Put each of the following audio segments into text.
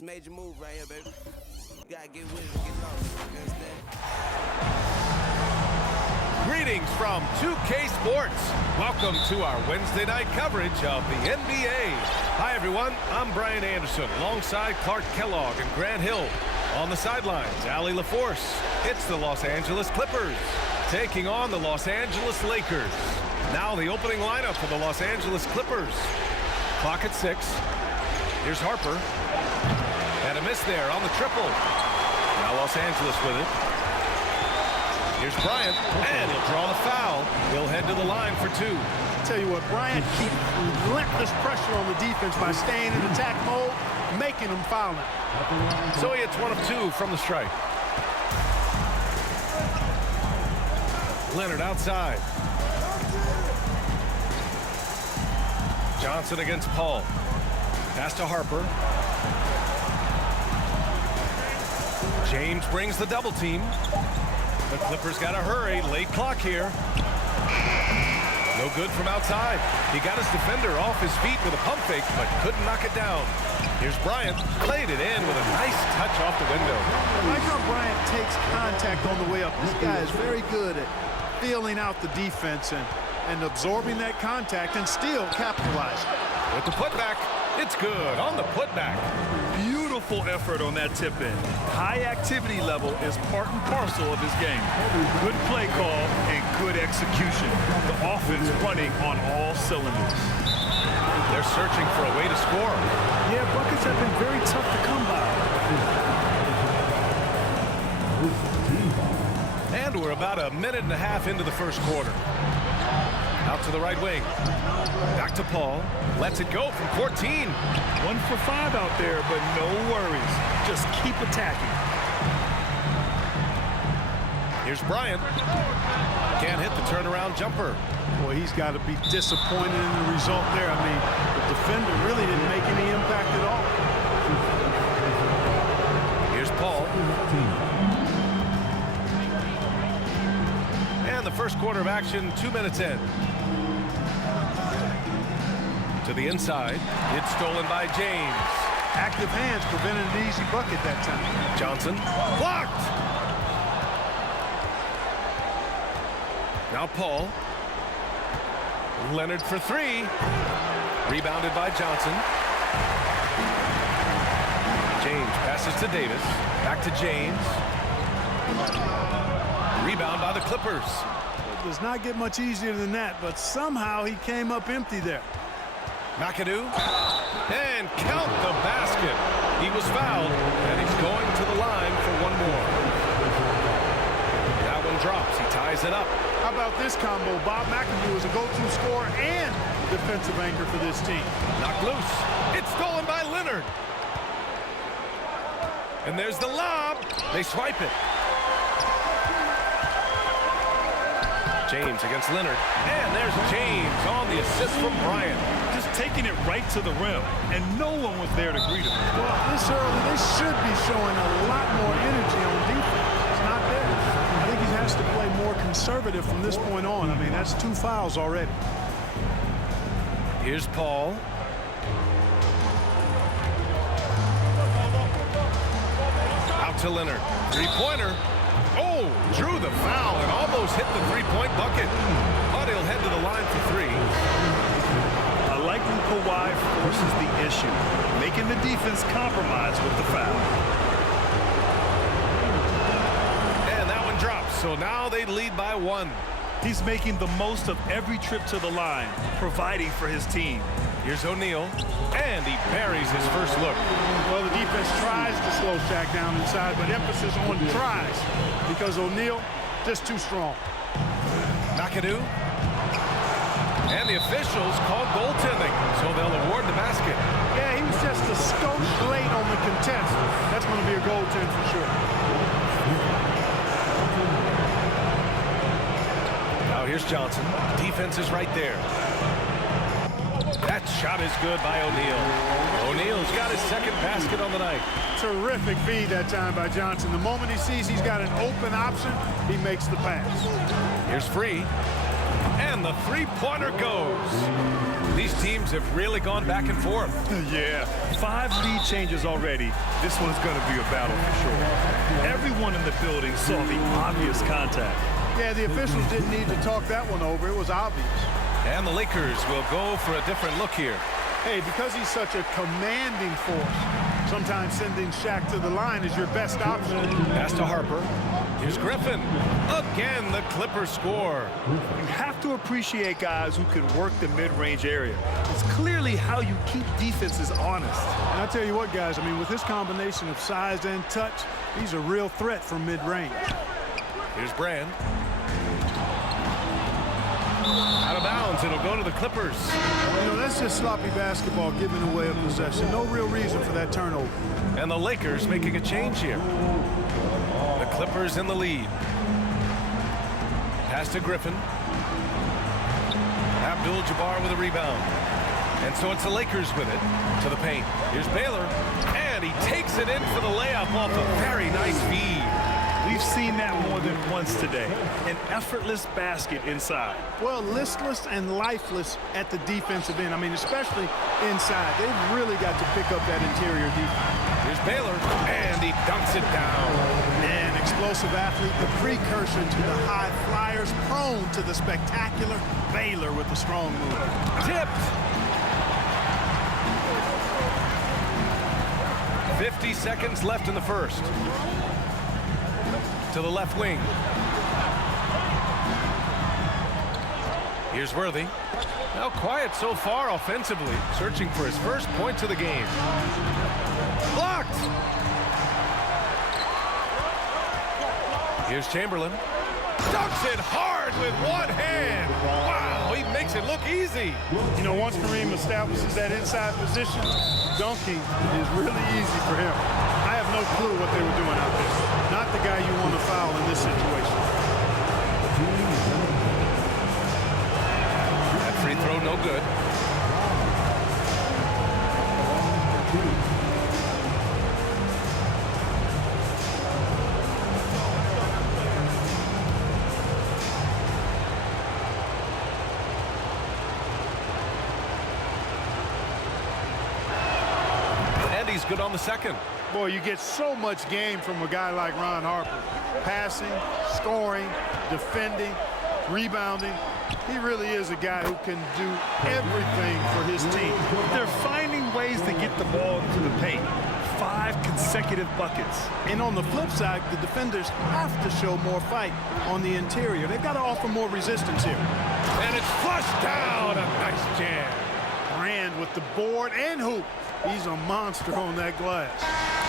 It's a major move right here, baby. You gotta get with it and get lost. You understand? Greetings from 2K Sports. Welcome to our Wednesday night coverage of the NBA. Hi, everyone. I'm Bryant Anderson alongside Clark Kellogg and Grant Hill. On the sidelines, Allie LaForce. It's the Los Angeles Clippers taking on the Los Angeles Lakers. Now the opening lineup for the Los Angeles Clippers. Clock at 6. Here's Harper. And a miss there on the triple. Now Los Angeles with it. Here's Bryant, and he'll draw the foul. He'll head to the line for 2. Tell you what, Bryant keeps relentless pressure on the defense by staying in attack mode, making them foul it. So he hits 1 of 2 from the stripe. Leonard outside. Johnson against Paul. Pass to Harper. James brings the double team. The Clippers got to hurry. Late clock here. No good from outside. He got his defender off his feet with a pump fake, but couldn't knock it down. Here's Bryant. Played it in with a nice touch off the window. I like how Bryant takes contact on the way up. This guy is very good at feeling out the defense and absorbing that contact and still capitalizing. With the putback, it's good on the putback. Beautiful effort on that tip-in. High activity level is part and parcel of his game. Good play call and good execution. The offense running on all cylinders. They're searching for a way to score. Yeah, buckets have been very tough to come by. And we're about a minute and a half into the first quarter. Out to the right wing. Back to Paul. Lets it go from 14. 1 for 5 out there, but no worries. Just keep attacking. Here's Bryant. Can't hit the turnaround jumper. Boy, he's got to be disappointed in the result there. I mean, the defender really didn't make any impact at all. Here's Paul. And the first quarter of action, 2 minutes in. To the inside. It's stolen by James. Active hands prevented an easy bucket that time. Johnson. Blocked! Now Paul. Leonard for 3. Rebounded by Johnson. James passes to Davis. Back to James. Rebound by the Clippers. It does not get much easier than that, but somehow he came up empty there. McCadoo. And count the basket. He was fouled, and he's going to the line for 1 more. That one drops. He ties it up. How about this combo? Bob McCadoo is a go-to scorer and defensive anchor for this team. Knocked loose. It's stolen by Leonard. And there's the lob. They swipe it. James against Leonard. And there's James on the assist from Bryant. Just taking it right to the rim, and no one was there to greet him. Well, this early, they should be showing a lot more energy on defense. It's not there. I think he has to play more conservative from this point on. I mean, that's 2 fouls already. Here's Paul. Out to Leonard. 3-pointer. Oh, drew the foul and almost hit the 3-point bucket. But he'll head to the line for 3. I like when Kawai forces the issue, making the defense compromise with the foul. And that one drops, so now they lead by 1. He's making the most of every trip to the line, providing for his team. Here's O'Neal, and he buries his first look. Well, the defense tries to slow Shaq down inside, but emphasis on tries because O'Neal just too strong. McCadoo. And the officials called goaltending, so they'll award the basket. Yeah, he was just a skosh late on the contest. That's going to be a goaltend for sure. Now here's Johnson. Defense is right there. That shot is good by O'Neal. O'Neal's got his second basket on the night. Terrific feed that time by Johnson. The moment he sees he's got an open option, he makes the pass. Here's Free. And the three-pointer goes. These teams have really gone back and forth. Yeah, 5 lead changes already. This one's going to be a battle for sure. Everyone in the building saw the obvious contact. Yeah, the officials didn't need to talk that one over. It was obvious. And the Lakers will go for a different look here. Hey, because he's such a commanding force, sometimes sending Shaq to the line is your best option. Pass to Harper. Here's Griffin. Again, the Clippers score. You have to appreciate guys who can work the mid-range area. It's clearly how you keep defenses honest. And I tell you what, guys, I mean, with this combination of size and touch, he's a real threat from mid-range. Here's Bryant. Out of bounds, it'll go to the Clippers. You know, that's just sloppy basketball, giving away a possession. No real reason for that turnover. And the Lakers making a change here. The Clippers in the lead. Pass to Griffin. Abdul-Jabbar with a rebound. And so it's the Lakers with it to the paint. Here's Baylor. And he takes it in for the layup off a very nice feed. We've seen that more than once today. An effortless basket inside. Well, listless and lifeless at the defensive end. I mean, especially inside. They've really got to pick up that interior defense. Here's Baylor, and he dunks it down. Man, explosive athlete, the precursor to the high flyers, prone to the spectacular. Baylor with the strong move. Tipped. 50 seconds left in the first. To the left wing. Here's Worthy. Now quiet so far offensively, searching for his first points of the game. Blocked! Here's Chamberlain. Dunks it hard with one hand. Wow, he makes it look easy. You know, once Kareem establishes that inside position, dunking is really easy for him. I have no clue what they were doing out there. Not the guy you want to foul in this situation. That free throw no good. And he's good on the second. Boy, you get so much game from a guy like Ron Harper. Passing, scoring, defending, rebounding. He really is a guy who can do everything for his team. They're finding ways to get the ball to the paint. 5 consecutive buckets. And on the flip side, the defenders have to show more fight on the interior. They've got to offer more resistance here. And it's flushed down. A nice jam. Brand with the board and hoop. He's a monster on that glass.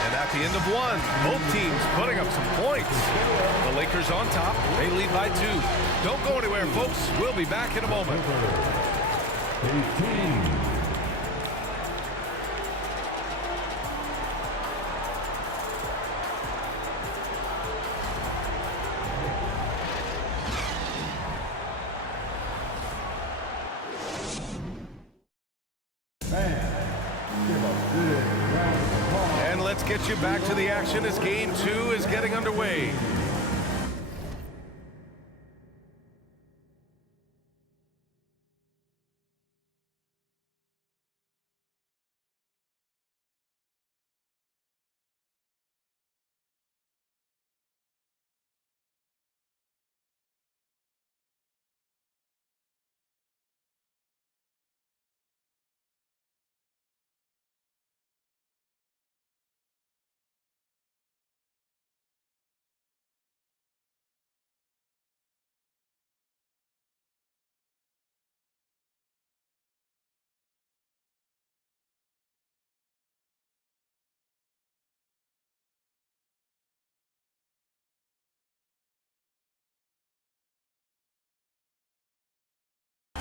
And at the end of one, both teams putting up some points. The Lakers on top. They lead by 2. Don't go anywhere, folks. We'll be back in a moment. And let's get you back to the action as Game 2 is getting underway.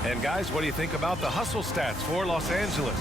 And guys, what do you think about the hustle stats for Los Angeles?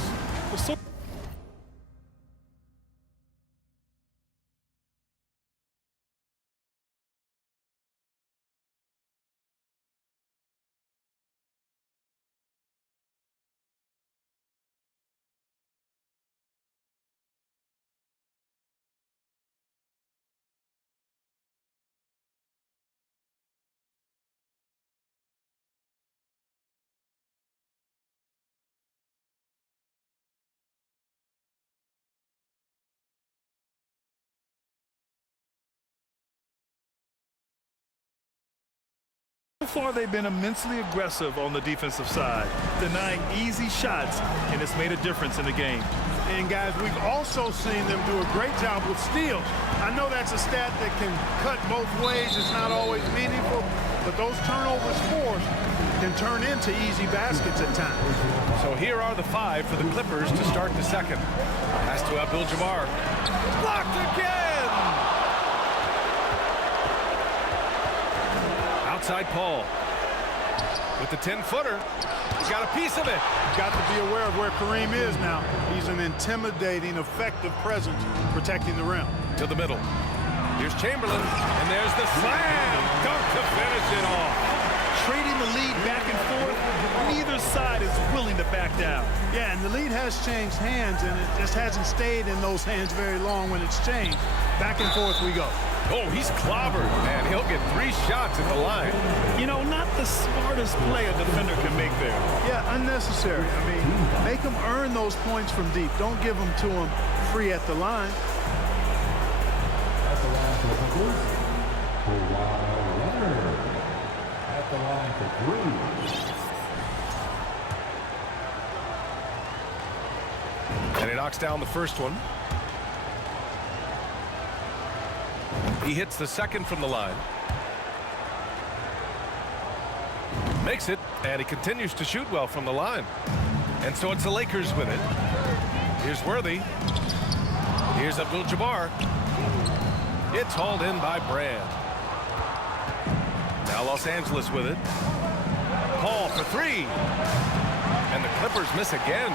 far, they've been immensely aggressive on the defensive side, denying easy shots, and it's made a difference in the game. And, guys, we've also seen them do a great job with steals. I know that's a stat that can cut both ways. It's not always meaningful, but those turnovers forced can turn into easy baskets at times. So here are the 5 for the Clippers to start the second. Pass to Abdul-Jabbar. Blocked again! Outside Paul. With the 10-footer. He got a piece of it. Got to be aware of where Kareem is now. He's an intimidating, effective presence protecting the rim. To the middle. Here's Chamberlain, and there's the slam dunk to finish it off. Trading the lead back and forth, neither side is willing to back down. Yeah, and the lead has changed hands, and it just hasn't stayed in those hands very long when it's changed. Back and forth we go. Oh, he's clobbered, man. He'll get 3 shots at the line. You know, not the smartest play a defender can make there. Yeah, unnecessary. I mean, make them earn those points from deep. Don't give them to them free at the line. At the line for Leonard. At the line for 3. And he knocks down the first one. He hits the second from the line. Makes it, and he continues to shoot well from the line. And so it's the Lakers with it. Here's Worthy. Here's Abdul-Jabbar. It's hauled in by Bryant. Now Los Angeles with it. Paul for 3. And the Clippers miss again.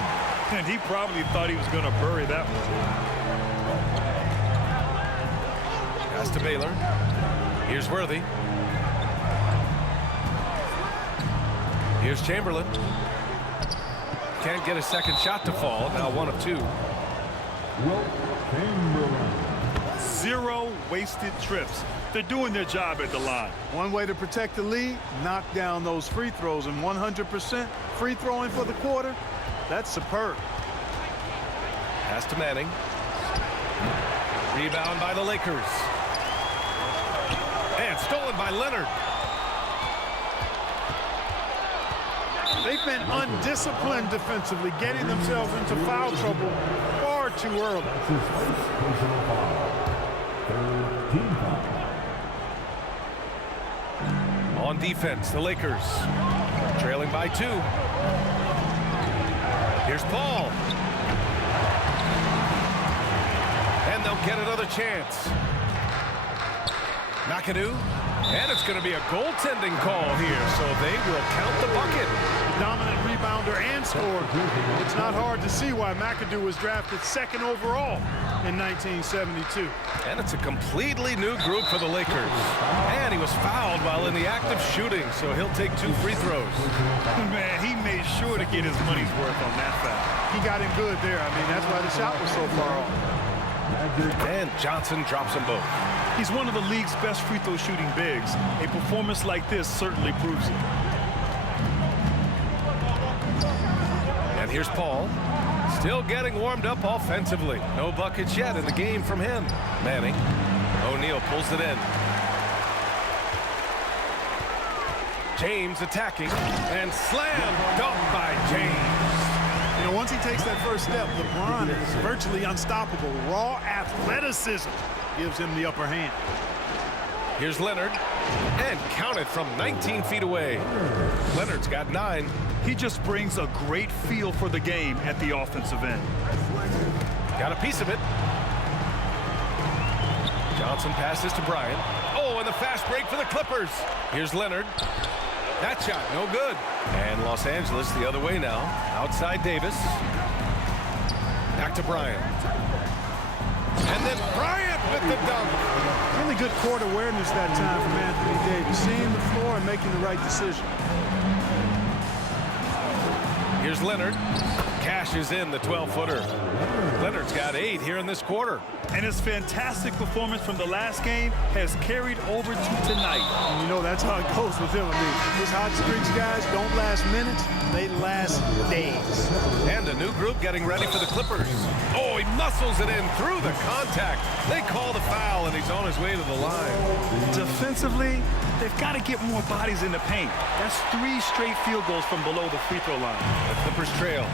And he probably thought he was going to bury that one. Pass to Baylor. Here's Worthy. Here's Chamberlain. Can't get a second shot to fall. Now 1 of 2. Chamberlain. 0 wasted trips. They're doing their job at the line. One way to protect the lead, knock down those free throws, and 100% free throwing for the quarter, that's superb. Pass to Manning. Rebound by the Lakers. And stolen by Leonard. They've been undisciplined defensively, getting themselves into foul trouble far too early. That's his first personal foul. 13 foul. On defense, the Lakers trailing by 2. Here's Paul. And they'll get another chance. McCadoo. And it's going to be a goaltending call here, so they will count the bucket. Dominant rebounder and scorer. It's not hard to see why McCadoo was drafted 2nd overall in 1972. And it's a completely new group for the Lakers. And he was fouled while in the act of shooting, so he'll take 2 free throws. Man, he made sure to get his money's worth on that foul. He got him good there. I mean, that's why the shot was so far off. And Johnson drops them both. He's one of the league's best free throw shooting bigs. A performance like this certainly proves it. And here's Paul. Still getting warmed up offensively. No buckets yet in the game from him. Manning. O'Neal pulls it in. James attacking. And slam dunk by James. You know, once he takes that first step, LeBron is virtually unstoppable. Raw athleticism gives him the upper hand. Here's Leonard. And counted from 19 feet away. Leonard's got 9. He just brings a great feel for the game at the offensive end. Got a piece of it. Johnson passes to Bryant. Oh, and the fast break for the Clippers. Here's Leonard. That shot, no good. And Los Angeles the other way now. Outside Davis. Back to Bryant. And then Bryant with the dunk. Really good court awareness that time from Anthony Davis. Seeing the floor and making the right decision. Here's Leonard. Cashes in the 12-footer. Leonard's got 8 here in this quarter. And his fantastic performance from the last game has carried over to tonight. And you know, that's how it goes with him. I mean, his hot streaks, guys, don't last minutes. They last days. And a new group getting ready for the Clippers. Oh, he muscles it in through the contact. They call the foul, and he's on his way to the line. Defensively, They've got to get more bodies in the paint. That's 3 straight field goals from below the free throw line. The Clippers trail.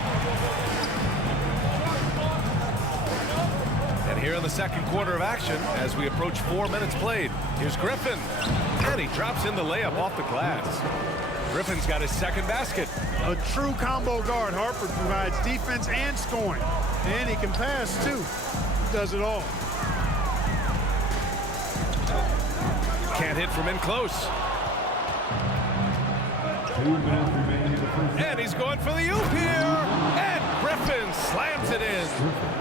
And here in the second quarter of action, as we approach 4 minutes played, here's Griffin. And he drops in the layup off the glass. Griffin's got his second basket. A true combo guard. Harper provides defense and scoring. And he can pass, too. He does it all. Can't hit from in close. 2 minutes remaining in the first. And he's going for the oop here. And Griffin slams it in.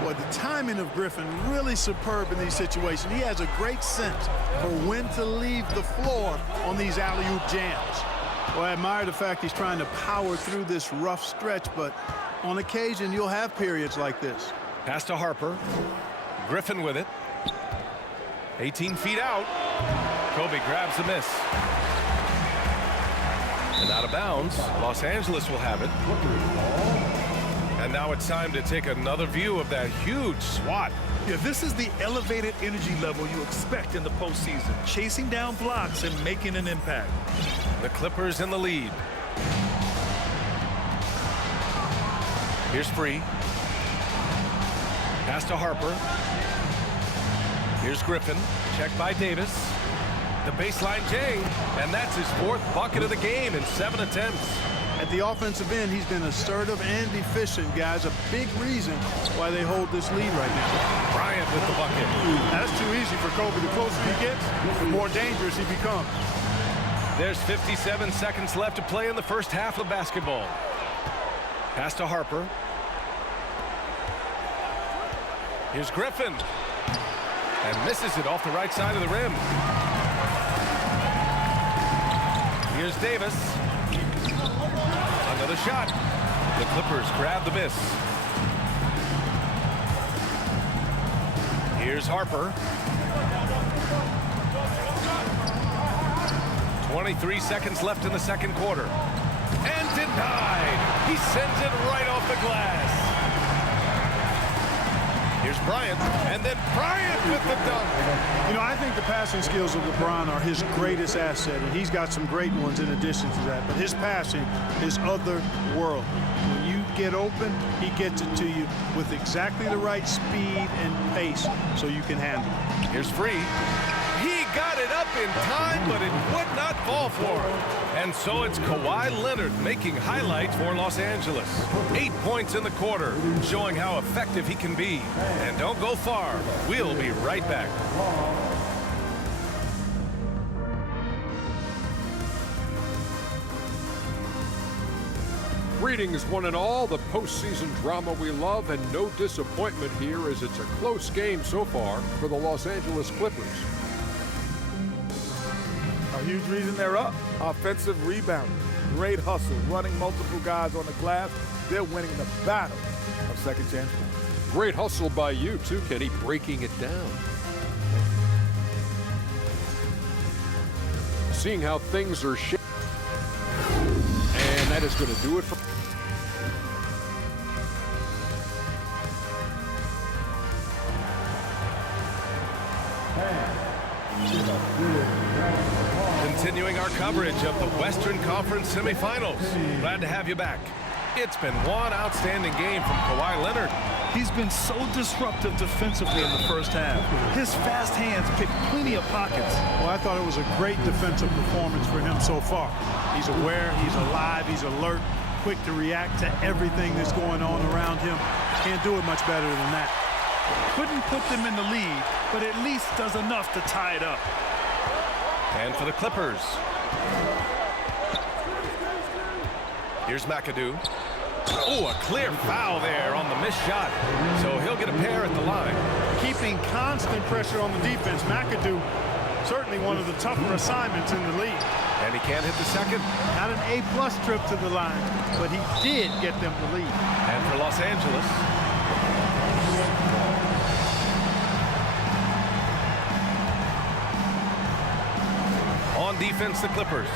Well, the timing of Griffin really superb in these situations. He has a great sense for when to leave the floor on these alley-oop jams. Well, I admire the fact he's trying to power through this rough stretch, but on occasion you'll have periods like this. Pass to Harper. Griffin with it. 18 feet out. Kobe grabs the miss. And out of bounds. Los Angeles will have it. And now it's time to take another view of that huge swat. Yeah, this is the elevated energy level you expect in the postseason. Chasing down blocks and making an impact. The Clippers in the lead. Here's Free. Pass to Harper. Here's Griffin. Checked by Davis. The baseline J. And that's his 4th bucket of the game in 7 attempts. At the offensive end, he's been assertive and efficient, guys. A big reason why they hold this lead right now. Bryant with the bucket. That's too easy for Kobe. The closer he gets, the more dangerous he becomes. There's 57 seconds left to play in the first half of basketball. Pass to Harper. Here's Griffin. And misses it off the right side of the rim. Here's Davis. Another shot. The Clippers grab the miss. Here's Harper. 23 seconds left in the second quarter. And denied. He sends it right off the glass. Here's Bryant, and then Bryant with the dunk. You know, I think the passing skills of LeBron are his greatest asset, and he's got some great ones in addition to that. But his passing is otherworldly. When you get open, he gets it to you with exactly the right speed and pace so you can handle it. Here's Free. He got it up in time, but it would not fall for him. And so it's Kawhi Leonard making highlights for Los Angeles. 8 points in the quarter, showing how effective he can be. And don't go far. We'll be right back. Greetings, one and all. The postseason drama we love, and no disappointment here as it's a close game so far for the Los Angeles Clippers. A huge reason they're up. Offensive rebound. Great hustle. Running multiple guys on the glass. They're winning the battle of second chance. Great hustle by you, too, Kenny, breaking it down. Seeing how things are shaping. And that is going to do it for... Continuing our coverage of the Western Conference semifinals. Glad to have you back. It's been one outstanding game from Kawhi Leonard. He's been so disruptive defensively in the first half. His fast hands pick plenty of pockets. Well, I thought it was a great defensive performance for him so far. He's aware, he's alive, he's alert, quick to react to everything that's going on around him. Can't do it much better than that. Couldn't put them in the lead, but at least does enough to tie it up. And for the Clippers, here's McCadoo. Oh, a clear foul there on the missed shot. So he'll get a pair at the line. Keeping constant pressure on the defense, McCadoo, certainly one of the tougher assignments in the league. And he can't hit the second. Not an A-plus trip to the line, but he did get them the lead. And for Los Angeles, on defense, the Clippers.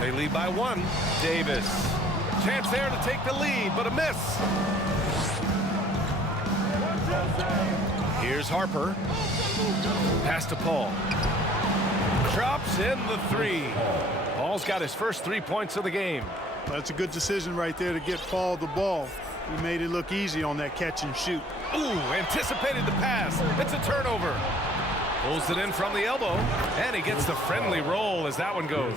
They lead by 1. Davis. Chance there to take the lead, but a miss. Here's Harper. Pass to Paul. drops in the three. Paul's got his first 3 points of the game. That's a good decision right there to get Paul the ball. He made it look easy on that catch and shoot. Ooh, anticipated the pass. It's a turnover. Pulls it in from the elbow, and he gets the friendly roll as that one goes.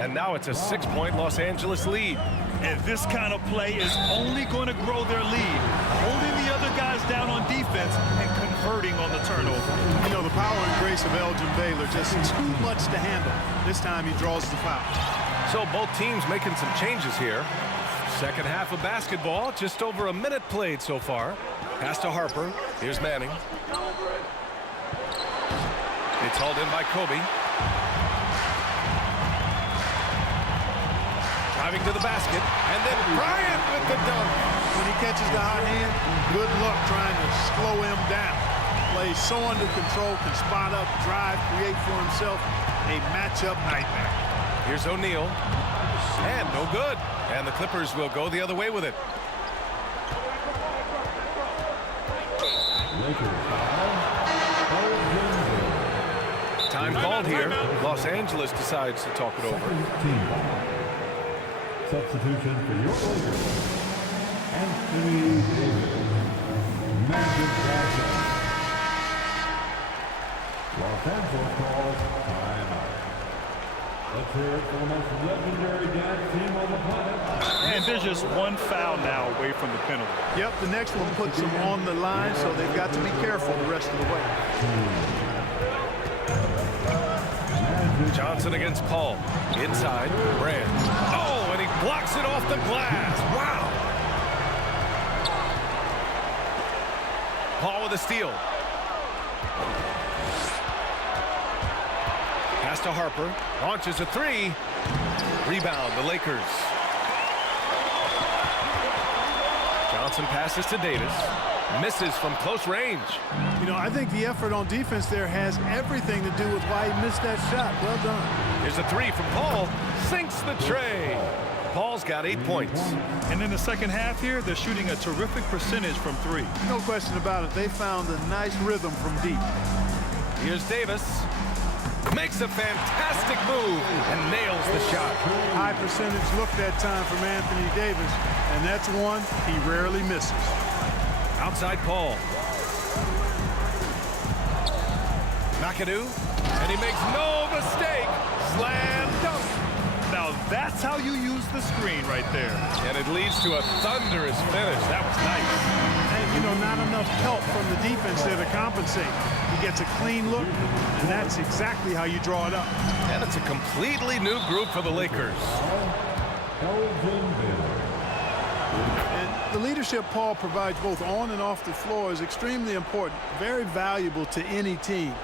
And now it's a 6-point Los Angeles lead. And this kind of play is only going to grow their lead, holding the other guys down on defense and converting on the turnover. You know, the power and grace of Elgin Baylor, just too much to handle. This time he draws the foul. So both teams making some changes here. Second half of basketball, just over a minute played so far. Pass to Harper. Here's Manning. It's hauled in by Kobe. Driving to the basket, and then Bryant with the dunk. When he catches the hot hand, good luck trying to slow him down. Plays so under control, can spot up, drive, create for himself a matchup nightmare. Here's O'Neal, and no good. And the Clippers will go the other way with it. Time called here. Los Angeles decides to talk it over. Substitution for your Lakers. Anthony Davis. Magic Johnson. Los Angeles calls timeout. Let's hear it for the most legendary dance team on the planet. And there's just one foul now away from the penalty. Yep, the next one puts them on the line, so they've got to be careful the rest of the way. Johnson against Paul. Inside, Bryant. Oh, and he blocks it off the glass. Wow. Paul with a steal. Pass to Harper. Launches a three. Rebound, the Lakers. Johnson passes to Davis. Misses from close range. You know, I think the effort on defense there has everything to do with why he missed that shot. Well done. Here's a three from Paul. Sinks the tray. Paul's got 8 points. And in the second half here, they're shooting a terrific percentage from three. No question about it. They found a nice rhythm from deep. Here's Davis. Makes a fantastic move and nails the shot. High percentage look that time from Anthony Davis, and that's one he rarely misses. Outside Paul. McCadoo, and he makes no mistake. Slam dunk. Now that's how you use the screen right there. And it leads to a thunderous finish. That was nice. And, you know, not enough help from the defense there to compensate. He gets a clean look, and that's exactly how you draw it up. And it's a completely new group for the Lakers. And the leadership Paul provides both on and off the floor is extremely important, very valuable to any team.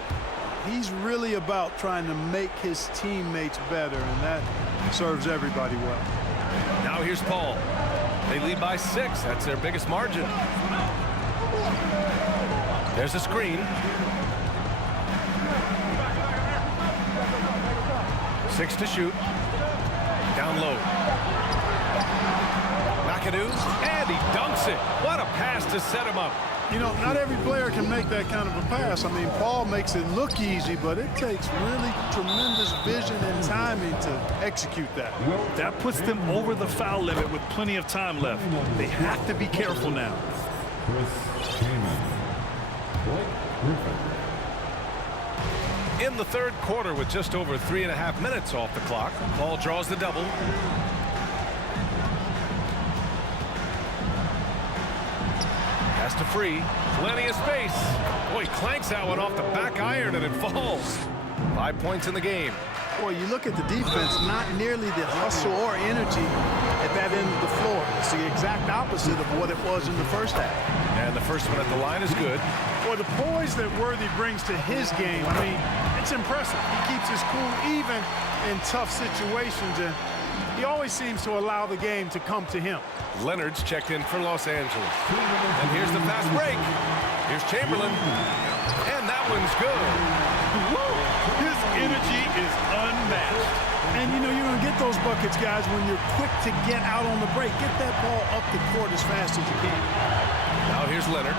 He's really about trying to make his teammates better, and that serves everybody well. Now here's Paul. They lead by 6. That's their biggest margin. There's a screen. 6 to shoot. Down low. McCadoo, and he dunks it. What a pass to set him up. You know, not every player can make that kind of a pass. I mean, Paul makes it look easy, but it takes really tremendous vision and timing to execute that. That puts them over the foul limit with plenty of time left. They have to be careful now. In the third quarter with just over 3.5 minutes off the clock, Paul draws the double. Pass to Free. Plenty of space. Boy, he clanks that one off the back iron and it falls. 5 points in the game. Boy, you look at the defense, not nearly the hustle or energy at that end of the floor. It's the exact opposite of what it was in the first half. And the first one at the line is good. Boy, the poise that Worthy brings to his game, I mean, it's impressive. He keeps his cool even in tough situations, and he always seems to allow the game to come to him. Leonard's checked in for Los Angeles. And here's the fast break. Here's Chamberlain. And that one's good. Woo! His energy is unmatched. And, you know, you're going to get those buckets, guys, when you're quick to get out on the break. Get that ball up the court as fast as you can. Now here's Leonard.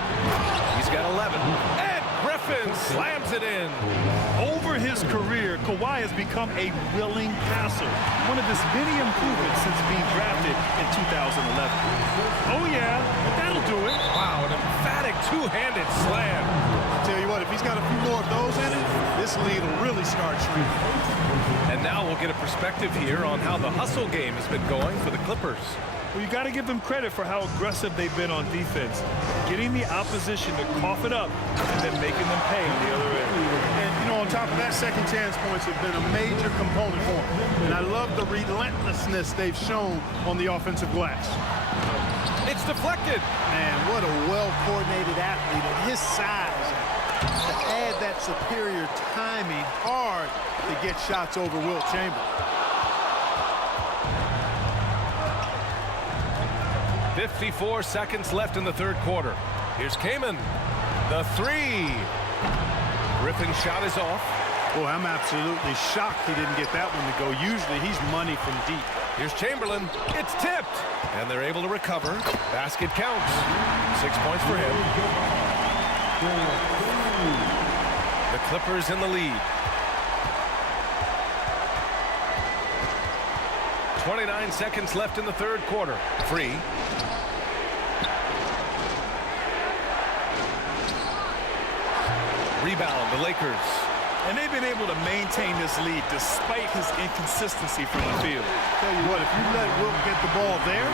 He's got 11. And Griffin Griffin slams it in. Over his career, Kawhi has become a willing passer, one of his many improvements since being drafted in 2011. Oh yeah, that'll do it. Wow, an emphatic two-handed slam. I tell you what, if he's got a few more of those in it, this lead will really start shrinking. And now we'll get a perspective here on how the hustle game has been going for the Clippers. Well, you got to give them credit for how aggressive they've been on defense, getting the opposition to cough it up and then making them pay on the other end. And, you know, on top of that, second chance points have been a major component for him. And I love the relentlessness they've shown on the offensive glass. It's deflected. Man, what a well-coordinated athlete at his size. To add that superior timing, hard to get shots over Wilt Chamberlain. 54 seconds left in the third quarter. Here's Kaman. The three. Griffin's shot is off. Boy, I'm absolutely shocked he didn't get that one to go. Usually he's money from deep. Here's Chamberlain. It's tipped. And they're able to recover. Basket counts. 6 points for him. The Clippers in the lead. 29 seconds left in the third quarter. Free. Rebound, the Lakers. And they've been able to maintain this lead despite his inconsistency from the field. Tell you what, if you let Wilt get the ball there,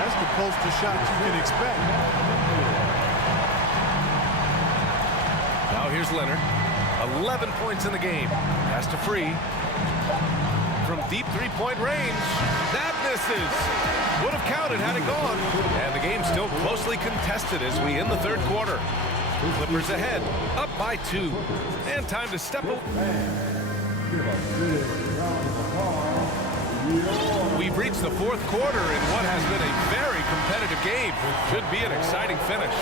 that's the poster shot you can expect. Now here's Leonard. 11 points in the game. Pass to Free. From deep three-point range. That misses. Would have counted had it gone. And the game's still closely contested as we end the third quarter. Clippers ahead, up by 2. And time to step up. We've reached the fourth quarter in what has been a very competitive game. Should be an exciting finish.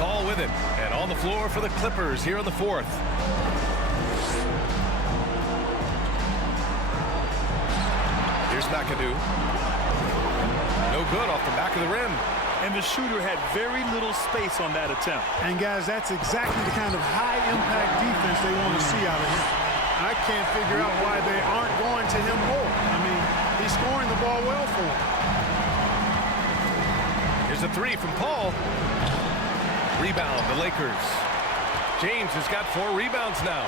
Ball with it, and on the floor for the Clippers here in the fourth. Here's McCadoo. No good off the back of the rim. And the shooter had very little space on that attempt. And guys, that's exactly the kind of high-impact defense they want to see out of him. I can't figure out why they aren't going to him more. I mean, he's scoring the ball well for him. Here's a three from Paul. Rebound, the Lakers. James has got 4 rebounds now.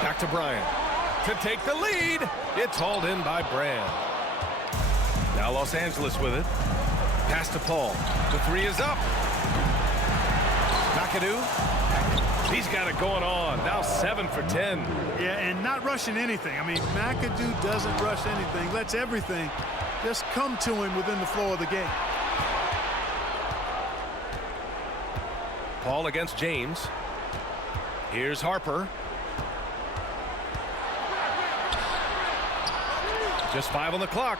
Back to Bryant. To take the lead. It's hauled in by Bryant. Now Los Angeles with it. Pass to Paul. The three is up. McCadoo. He's got it going on. Now 7 for 10. Yeah, and not rushing anything. I mean, McCadoo doesn't rush anything. Lets everything just come to him within the flow of the game. Paul against James. Here's Harper. Just 5 on the clock.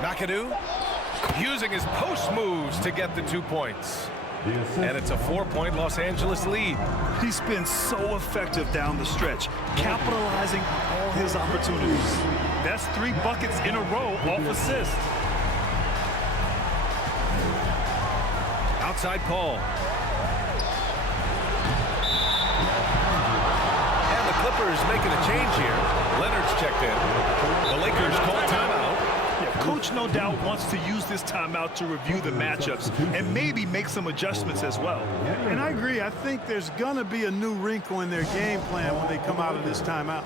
McCadoo using his post moves to get the 2 points. And it's a 4-point Los Angeles lead. He's been so effective down the stretch, capitalizing on all his opportunities. That's 3 buckets in a row off assist. Outside Paul. And the Clippers making a change here. Leonard's checked in. The Lakers call timeout. Yeah, coach no doubt wants to use this timeout to review the matchups and maybe make some adjustments as well. And I agree. I think there's going to be a new wrinkle in their game plan when they come out of this timeout.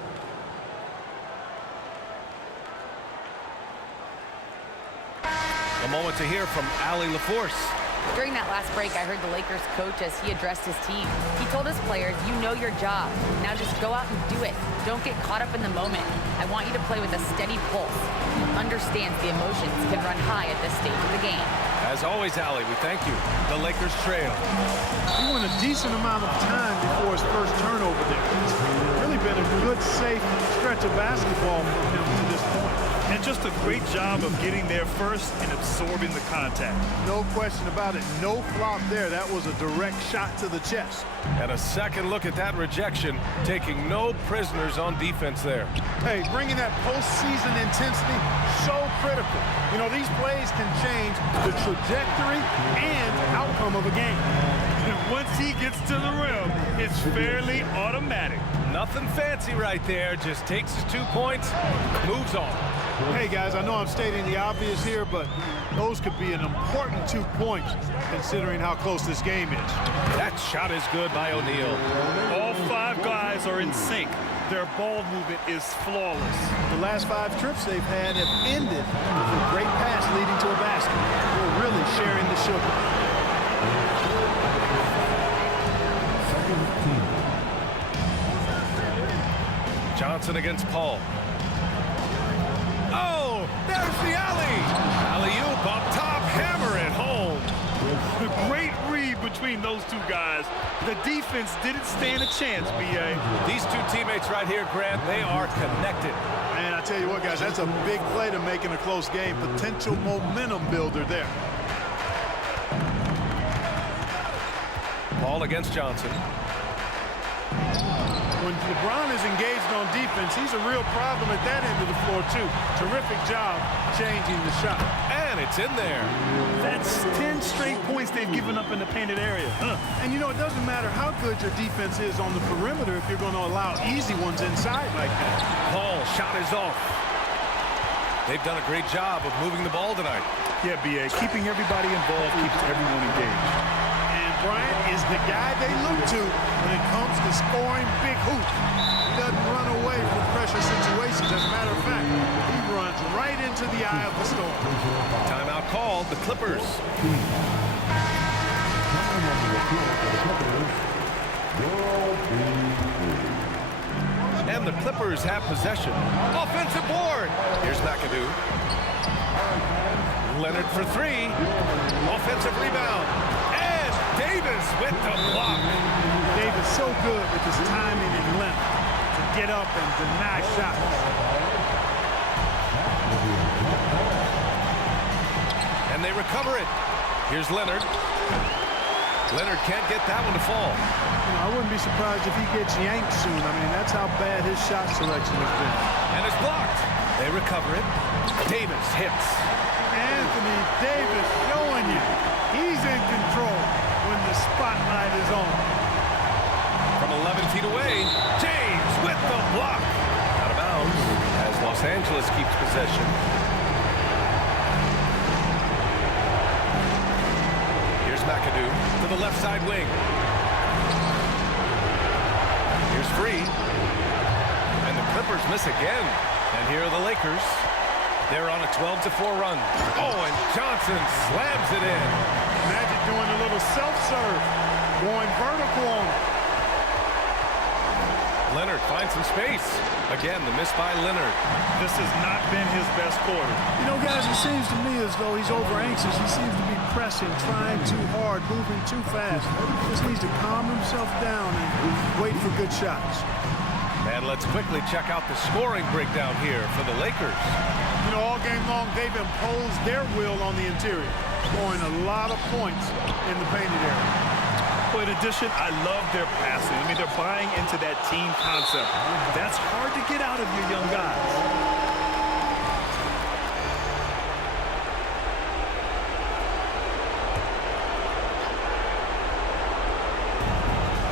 A moment to hear from Allie LaForce. During that last break, I heard the Lakers coach as he addressed his team. He told his players, you know your job. Now just go out and do it. Don't get caught up in the moment. I want you to play with a steady pulse. He understands the emotions can run high at this stage of the game. As always, Allie, we thank you. The Lakers trail. He went a decent amount of time before his first turnover there. It's really been a good, safe stretch of basketball from him to this point. And just a great job of getting there first and absorbing the contact. No question about it. No flop there. That was a direct shot to the chest. And a second look at that rejection, taking no prisoners on defense there. Hey, bringing that postseason intensity, so critical. You know, these plays can change the trajectory and outcome of a game. And once he gets to the rim, it's fairly automatic. Nothing fancy right there, just takes his 2 points, moves on. Hey, guys, I know I'm stating the obvious here, but those could be an important 2 points considering how close this game is. That shot is good by O'Neal. All 5 guys are in sync. Their ball movement is flawless. The last 5 trips they've had have ended with a great pass leading to a basket. They're really sharing the sugar. Johnson against Paul. Oh, there's the alley. Alley-oop up top, hammer it home. The great read between those 2 guys. The defense didn't stand a chance, B.A. These 2 teammates right here, Grant, they are connected. Man, I tell you what, guys, that's a big play to make in a close game. Potential momentum builder there. Paul against Johnson. When LeBron is engaged on defense, he's a real problem at that end of the floor, too. Terrific job changing the shot. And it's in there. That's 10 straight points they've given up in the painted area. And, you know, it doesn't matter how good your defense is on the perimeter if you're going to allow easy ones inside like that. Paul, shot is off. They've done a great job of moving the ball tonight. Yeah, B.A., keeping everybody involved keeps everyone engaged. Bryant is the guy they look to when it comes to scoring big hoops. He doesn't run away from pressure situations. As a matter of fact, he runs right into the eye of the storm. Timeout called, the Clippers. And the Clippers have possession. Offensive board. Here's McCadoo. Leonard for 3. Offensive rebound. Davis with the block. Davis so good with his timing and length to get up and deny shots. And they recover it. Here's Leonard. Leonard can't get that one to fall. You know, I wouldn't be surprised if he gets yanked soon. I mean, that's how bad his shot selection has been. And it's blocked. They recover it. Davis hits. Anthony Davis showing you he's in control when the spotlight is on. From 11 feet away, James with the block. Out of bounds as Los Angeles keeps possession. Here's McCadoo to the left side wing. Here's Free. And the Clippers miss again. And here are the Lakers. They're on a 12-4 run. Oh, and Johnson slams it in. Magic doing a little self-serve, going vertical on him. Leonard finds some space. Again, the miss by Leonard. This has not been his best quarter. You know, guys, it seems to me as though he's over-anxious. He seems to be pressing, trying too hard, moving too fast. He just needs to calm himself down and wait for good shots. And let's quickly check out the scoring breakdown here for the Lakers. You know, all game long, they've imposed their will on the interior, scoring a lot of points in the painted area. Well, in addition, I love their passing. I mean, they're buying into that team concept. That's hard to get out of your young guys.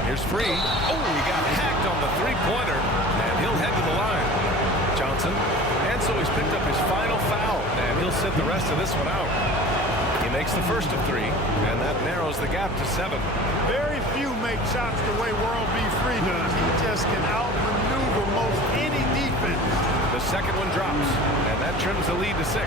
Here's Free. Oh, he got hacked on the three-pointer, and he'll head to the line. Johnson. And so he's picked up his final foul, and he'll sit the rest of this one out. He makes the first of 3, and that narrows the gap to 7. Very few make shots the way World B. Free does. He just can outmaneuver most any defense. The second one drops, and that trims the lead to 6.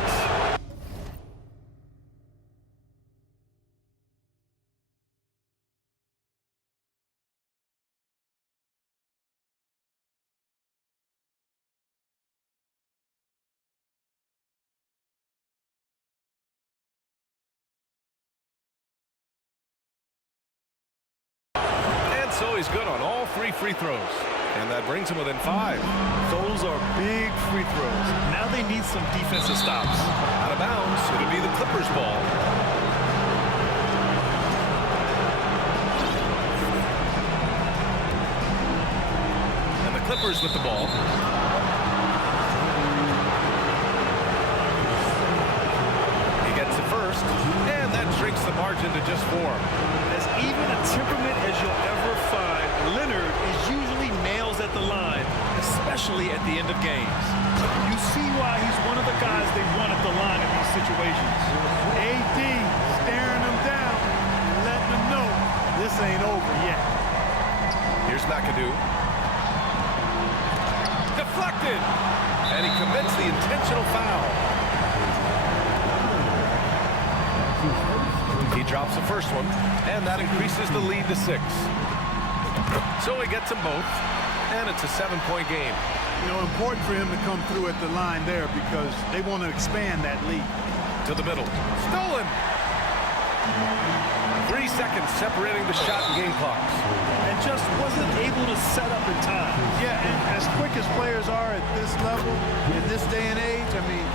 So he's good on all 3 free throws. And that brings him within 5. Those are big free throws. Now they need some defensive stops. Out of bounds. It'll be the Clippers' ball. And the Clippers with the ball. He gets the first, and that shrinks the margin to just 4. As even a temperament as you'll ever find, Leonard is usually nails at the line, especially at the end of games. You see why he's one of the guys they want at the line in these situations. AD staring him down and letting him know this ain't over yet. Here's McCadoo. Deflected! And he commits the intentional foul. He drops the first one, and that increases the lead to 6. So he gets them both, and it's a 7-point game. You know, important for him to come through at the line there because they want to expand that lead. To the middle. Stolen! 3 seconds separating the shot and game clocks. And just wasn't able to set up in time. Yeah, and as quick as players are at this level, in this day and age, I mean,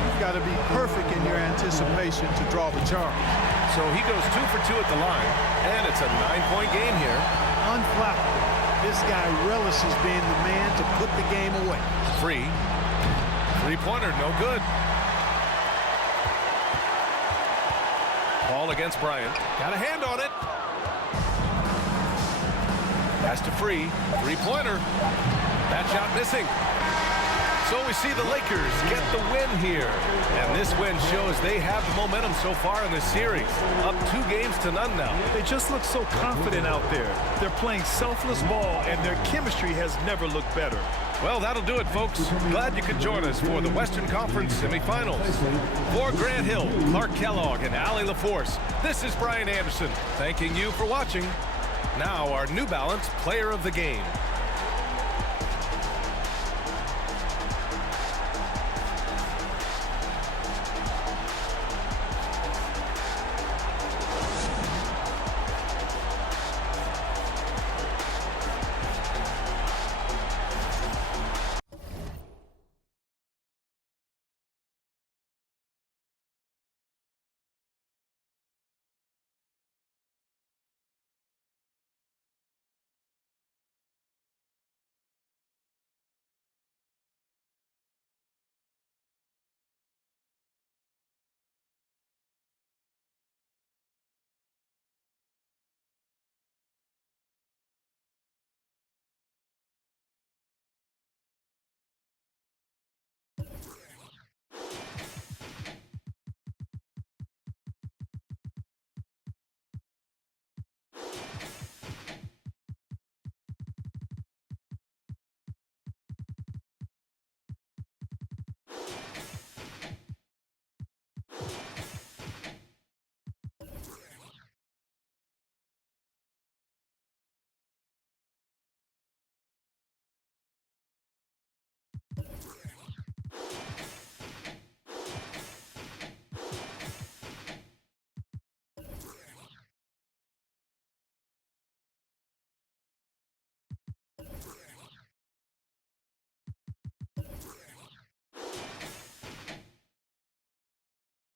you've got to be perfect in your anticipation to draw the charge. So he goes 2 for 2 at the line, and it's a 9-point game here. Unflappable. This guy relishes being the man to put the game away. Free. Three-pointer, no good. Ball against Bryant. Got a hand on it. Pass to Free. Three-pointer. That shot missing. So we see the Lakers get the win here. And this win shows they have the momentum so far in this series. Up 2 games to none now. They just look so confident out there. They're playing selfless ball, and their chemistry has never looked better. Well, that'll do it, folks. Glad you could join us for the Western Conference semifinals. For Grant Hill, Clark Kellogg, and Allie LaForce, this is Brian Anderson, thanking you for watching. Now, our New Balance Player of the Game.